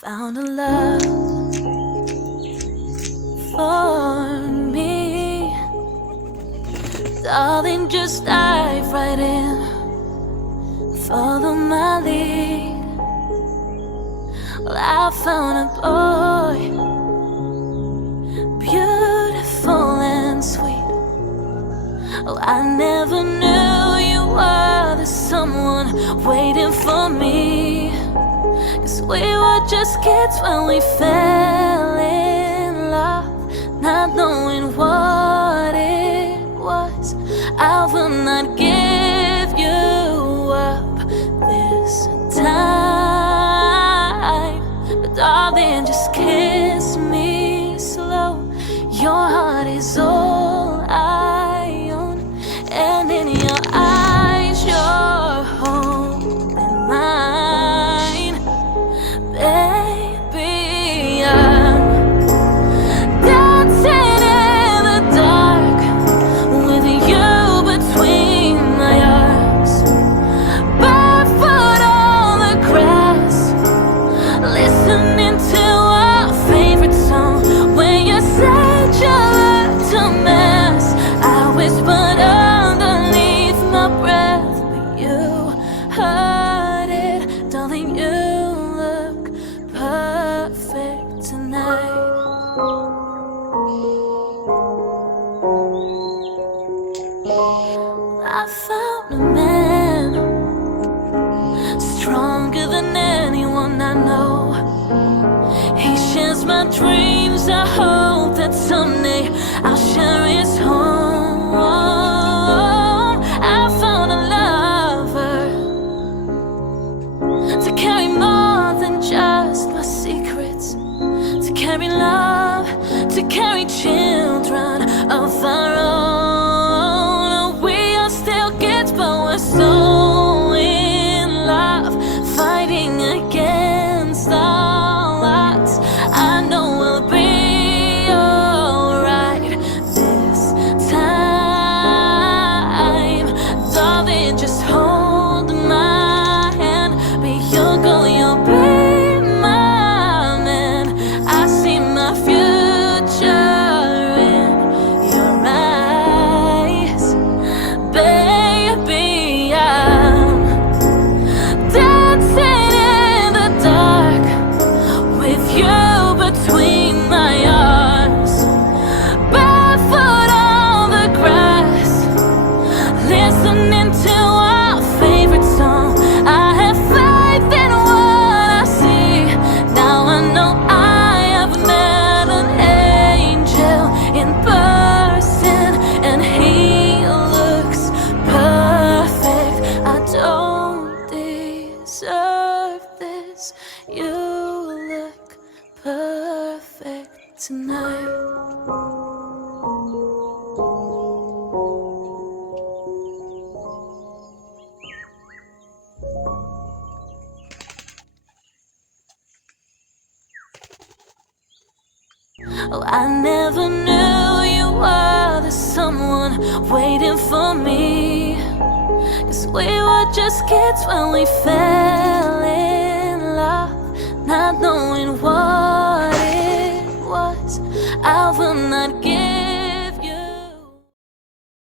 found a love for me. Darling, just dive right in, follow my lead. Well, I found a boy, beautiful and sweet. Oh, I never knew you were the someone waiting for me. 'Cause we were just kids when we fell in love, not knowing what it was. I will not give you up this time, but darling, just kiss me slow. Your heart is all I own, and in your eyes you're holding mine. Baby, I'm dancing in the dark with you between my arms, barefoot on the grass, listening to our favorite song. When you said you looked a mess, I whispered underneath my breath, but you heard it. Darling, you look perfect tonight. I found a man stronger than anyone I know. He shares my dreams. I hope that someday I'll share his home. I found a lover to carry more than just my secrets, to carry love, to carry children of our own. We are still kids, but we're so in love, fighting against all odds. I know we'll be alright this time. Darling, just hold my hand. Be your girl, you'll be my man. I see my future in your eyes. Baby, I'm dancing in the dark with you between my arms, barefoot on the grass, listening to our favorite song. I have faith in what I see. Now I know I have met an angel in person, and he looks perfect. I don't deserve this. You look perfect tonight. Oh, I never knew you were the someone waiting for me. 'Cause we were just kids when we fell in love, not knowing what it was. I will